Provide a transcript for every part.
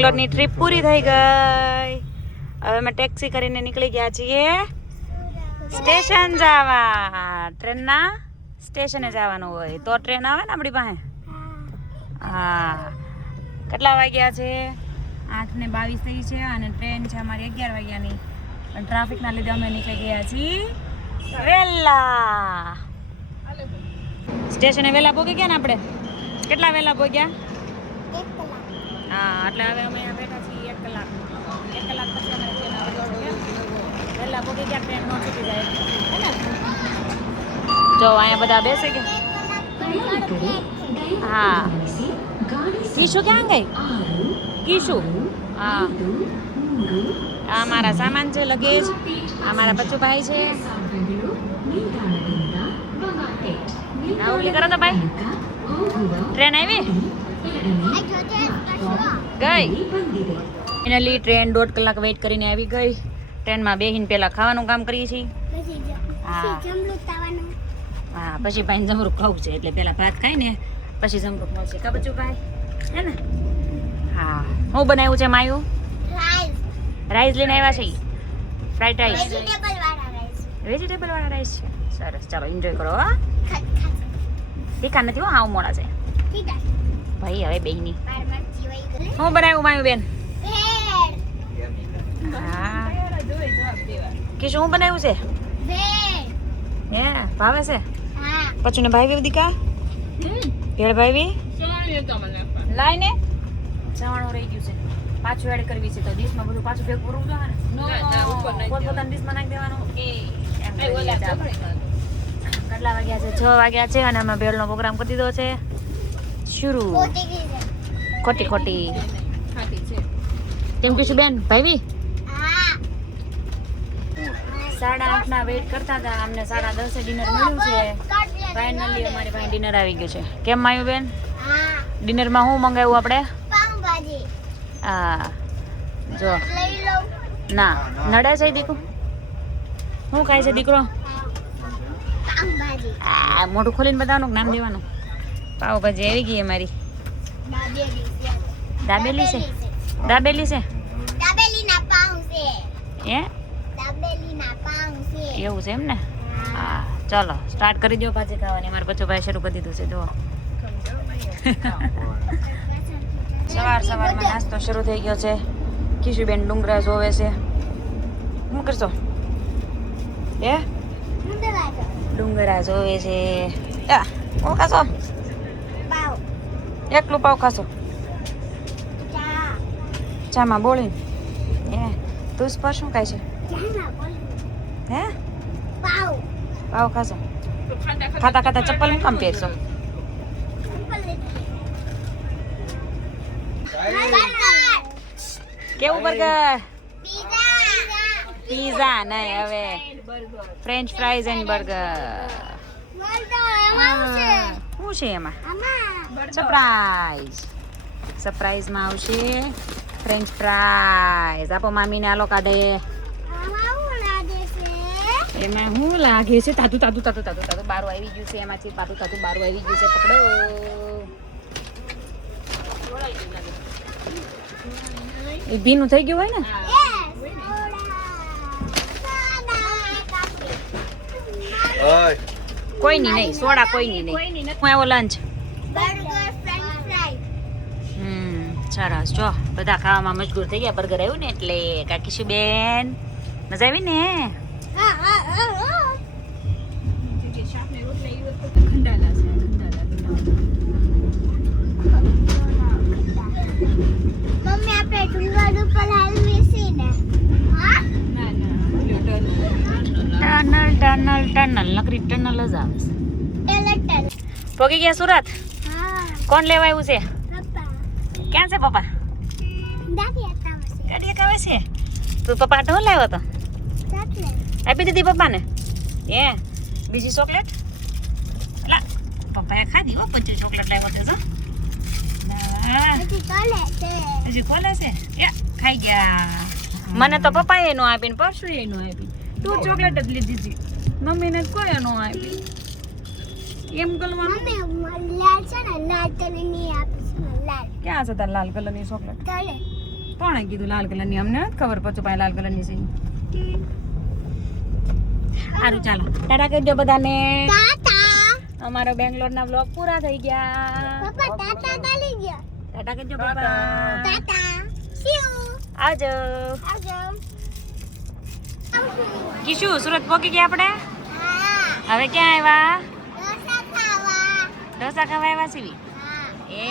બેંગ્લોરની trip પૂરી થઈ ગઈ. હવે અમે ટેક્સી કરીને નીકળી ગયા છીએ સ્ટેશન જવા. ટ્રેનના સ્ટેશને જવાનું હોય તો ટ્રેન આવે ને આપણી પાસે. હા, કેટલા વાગ્યા છે? 8:22 થઈ છે અને ટ્રેન છે અમારી 11 વાગ્યાની. પણ ટ્રાફિકના લીધે અમે નીકળી ગયા છીએ વહેલા. સ્ટેશને વહેલા પહોંચી ગયા ને આપણે. કેટલા વહેલા પહોંચ્યા? 1 કલાક. હા, એટલે હવે અમે અહીંયા બેઠા છીએ 1 કલાક. 1 કલાક પછી અમારે ટ્રેન આવે. વહેલા પહોંચી ગયા, ટ્રેન ન છૂટી જાય હે ને. જો અહીંયા બધા બેસી ગયા. હા, કીશુ ક્યાં ગઈ? કીશુ. હા, આ મારા સામાન છે, લગેજ. આ મારા બચ્ચુભાઈ છે. આ ઉલી કરો તો ભાઈ. ટ્રેન આવી ગઈ. ફાઇનલી ટ્રેન 1.5 કલાક વેઇટ કરીને આવી ગઈ. ટ્રેનમાં બેહીને પહેલા ખાવાનું કામ કરીએ છીએ. હા હા, પછી ભાઈ જમરૂક ખાવું છે એટલે પહેલા ભાત ખાઈને પછી જમરૂક મળશે. કા બચ્ચુભાઈ હે ને? હા, હું બનાવ્યું છે માયું? રાઈસ લઈને આવ્યા છે. ફ્રાઈડ રાઈસ, વેજીટેબલ વાળા રાઈસ છે. સરસ, ચાલો એન્જોય કરો. હા, તીખા નથી હો, હાવ મોડા છે ભાઈ. હવે બેયની હું બનાવ્યું માયું બેન? હા, કે શું બનાવ્યું છે? હે, ભાવે છે? પછી ને ભાઈ દીકા ભેળ ભાઈ લાઈને જવાનું રહી ગયું છે. પાછું એડ કરવી છે તો ડીશમાં બધું પાછું ભેગું કરવું જોઈએ ને. પોતપોતાની ડીશમાં નાખી દેવાનું. કેટલા વાગ્યા છે? 6 વાગ્યા છે અને અમે ભેળનો પ્રોગ્રામ કરી દીધો છે શરૂ. ખોટી તેમ કહીશું બેન ભાઈ. 8:30 ના વેઇટ કરતા હતા. અમને 10:30 ડિનર મળ્યું છે. ફાઇનલી અમારી પાસે ડિનર આવી ગયું છે. કેમ આવ્યું બેન? ડિનરમાં શું મંગાવ્યું આપણે? હા, જો ના નડે છે દીકરો. શું ખાય છે દીકરો? આ મોઢું ખોલીને બતાવવાનું, નામ દેવાનું. પાવભાજી આવી ગઈ અમારી. દાબેલી છે? દાબેલી છે એ એવું છે એમ ને? હા, ચાલો સ્ટાર્ટ કરી દો ભાજી ખાવાની. મારા બચ્ચો શરૂ કરી દીધું છે. જો સવારમાં નાસ્તો શરૂ થઈ ગયો છે. કિશુબેન ડુંગરા જોવે છે. શું કરશો? એ ડુંગરા જોવે છે. શું ખાશો? એકલું પાવ ખાશો? ચામાં બોળી. તું પર શું ખાય છે? હે, પાવ ખાશો? ખાતા ખાતા ચપ્પલ હું કામ પહેરશો? કેવું બર્ગર? પીઝા નહીં, હવે ફ્રેન્ચ ફ્રાઈઝ એન્ડ બર્ગર. શું છે એમાં? સરપ્રાઈઝમાં આવશે ફ્રેન્ચ ફ્રાઈઝ. આપો મામીને. આલો કાઢે. એમાં શું લાગે છે? તાતું બારું આવી ગયું છે. એમાંથી તાતું બારું આવી ગયું છે. પકડો. એ ભીનું થઈ ગયું હોય ને? કોઈની નહીં, સોડા કોઈની નહીં. હું આવ્યો લંચ. સરસ. જો બધા ખાવામાં મજબૂર થઈ ગયા. બર્ગર આવ્યું ને એટલે. કાકીશું બેન મજા આવી ને? ટનલ નકરી ટનલ જ આવે. પોગી ગયા સુરત? કોણ લેવા આવ્યું છે? ક્યાં છે પપ્પા? ગાડી કાવે છે. તું પપ્પા ઢોલ લાવ્યો તો? આપી દીધી પપ્પાને? એ બીજી ચોકલેટ? એલા પપ્પાએ ખાધી હો. 25 ચોકલેટ લાવ્યો તો. હજી ખોલે છે. ખાઈ ગયા. મને તો પપ્પાએ નો આપીને પરસું એ નો આપી. તું ચોકલેટ જ લીધી હતી. મમ્મીને કોઈ નો આપી. એમ ગલવાનું. ક્યાં છે તાર લાલ કલરની ચોકલેટ? કોણે કીધું લાલ કલરની? અમને નથી ખબર પચો પાસે લાલ કલરની છે. સારું ચાલો ટાટા કહી દો બધાને. અમારો બેંગ્લોર ના બ્લોગ પૂરા થઈ ગયા. ટાટા કહી દો પપ્પા. આવજો. કિશુ સુરત પહોંચી ગયા આપણે. હવે ક્યાં આવ્યા? ઢોસા ખાવા આવ્યા સીવી. એ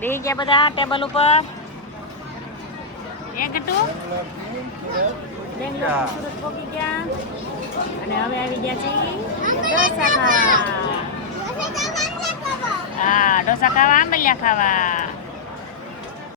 બેસી ગયા બધા ટેબલ ઉપર. એ ગટુ બેંગ્લોર સુરત પહોંચી ગયા અને હવે આવી ગયા છે ઢોસા ખાવા. હા ઢોસા ખાવા, આંબલિયા ખાવા.